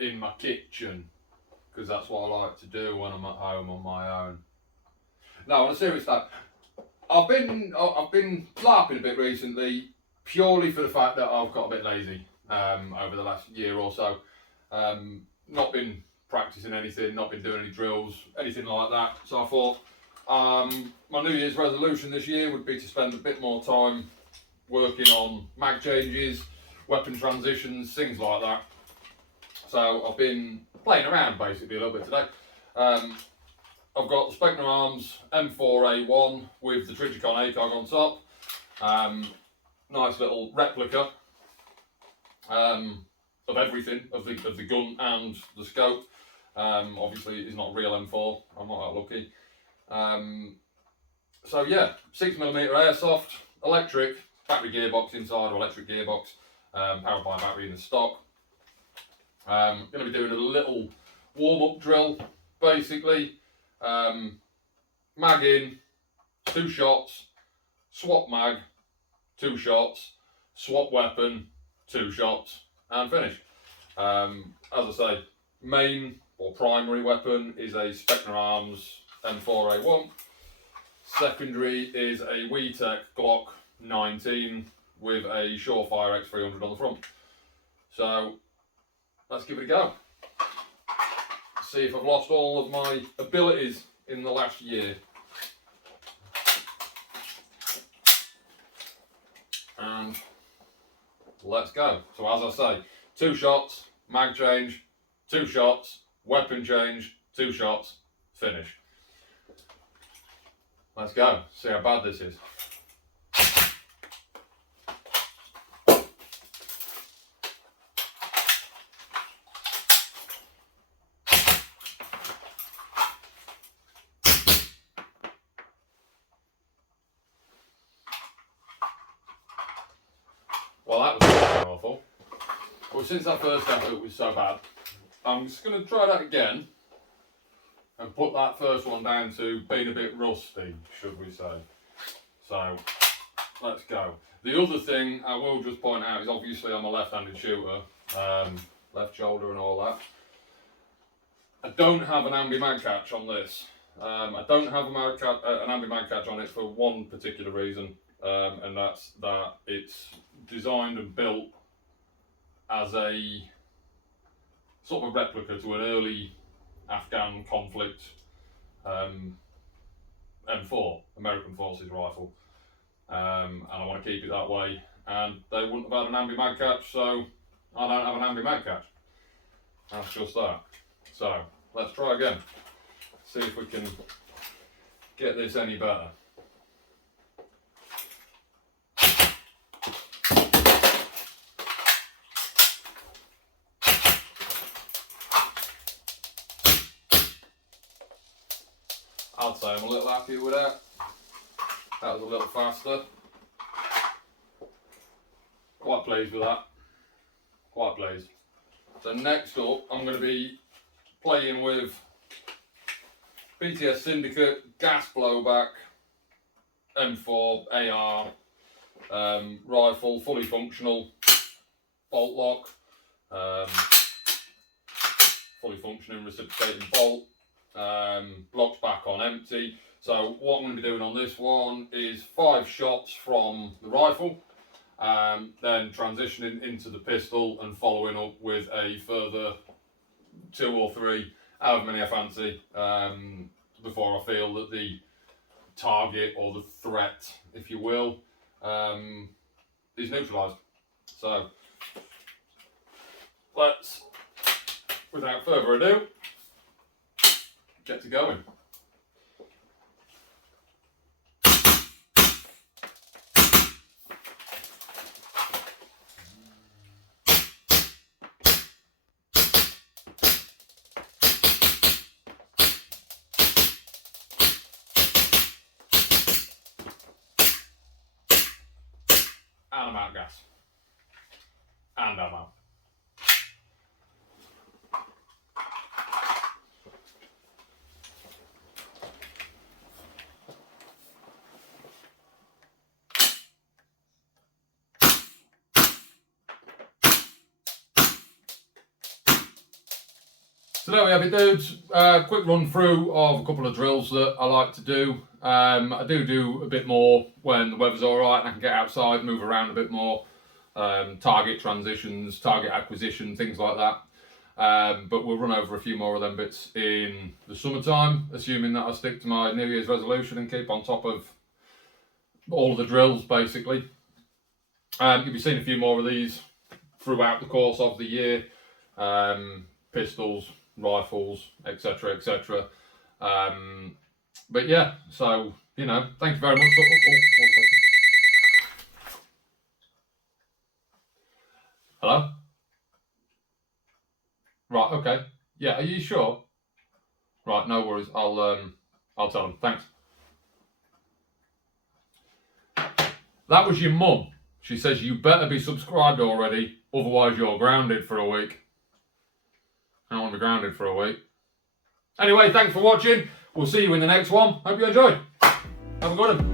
in my kitchen, because that's what I like to do when I'm at home on my own. Now, on a serious note, I've been LARPing a bit recently, purely for the fact that I've got a bit lazy over the last year or so. Not been practicing anything, not been doing any drills, anything like that. So I thought my New Year's resolution this year would be to spend a bit more time working on mag changes, weapon transitions, things like that. So I've been playing around basically a little bit today. I've got the Specna Arms M4A1 with the Trigicon ACOG on top. Nice little replica of everything, of the gun and the scope. Obviously it's not a real M4, I'm not that lucky. So yeah, 6mm Airsoft, electric, battery gearbox inside, or electric gearbox, powered by battery in the stock. Going to be doing a little warm-up drill, basically. Mag in, 2 shots, swap mag, 2 shots, swap weapon, 2 shots, and finish. As I say, main or primary weapon is a Specna Arms M4A1. Secondary is a W.E Tech Glock 19 with a Surefire X300 on the front. So let's give it a go. See if I've lost all of my abilities in the last year. And let's go. So as I say, 2 shots, mag change, 2 shots, weapon change, 2 shots, finish. Let's go, see how bad this is. Well, that was awful. Well, since that first effort was so bad, I'm just going to try that again and put that first one down to being a bit rusty, should we say. So, let's go. The other thing I will just point out is obviously I'm a left-handed shooter, left shoulder and all that. I don't have an ambi mag catch on this. I don't have an ambi mag catch on it for one particular reason. And that's that it's designed and built as a sort of a replica to an early Afghan conflict M4, American Forces rifle, and I want to keep it that way, and they wouldn't have had an ambi mag catch, so I don't have an ambi mag catch. That's just that. So let's try again, see if we can get this any better. I'd say I'm a little happier with that. That was a little faster. Quite pleased with that. Quite pleased. So next up, I'm going to be playing with BTS Syndicate gas blowback M4 AR rifle, fully functional, bolt lock, fully functioning reciprocating bolt. Blocks back on empty. So what I'm going to be doing on this one is 5 shots from the rifle, then transitioning into the pistol and following up with a further 2 or 3, however many I fancy, before I feel that the target or the threat, if you will, is neutralised. So let's, without further ado, get to going. And I'm out of gas. And I'm out. So there we have it, dudes. Quick run through of a couple of drills that I like to do. I do a bit more when the weather's alright and I can get outside, move around a bit more. Target transitions, target acquisition, things like that. But we'll run over a few more of them bits in the summertime, assuming that I stick to my New Year's resolution and keep on top of all of the drills, basically. You'll be seeing a few more of these throughout the course of the year. Pistols, rifles, etc, etc. But yeah, so, you know, thank you very much for... one second. Hello? Right, okay. Yeah, are you sure? Right, no worries. I'll tell them. Thanks. That was your mum. She says you better be subscribed already, otherwise you're grounded for a week. I don't want to be grounded for a week. Anyway, thanks for watching. We'll see you in the next one. Hope you enjoyed. Have a good one.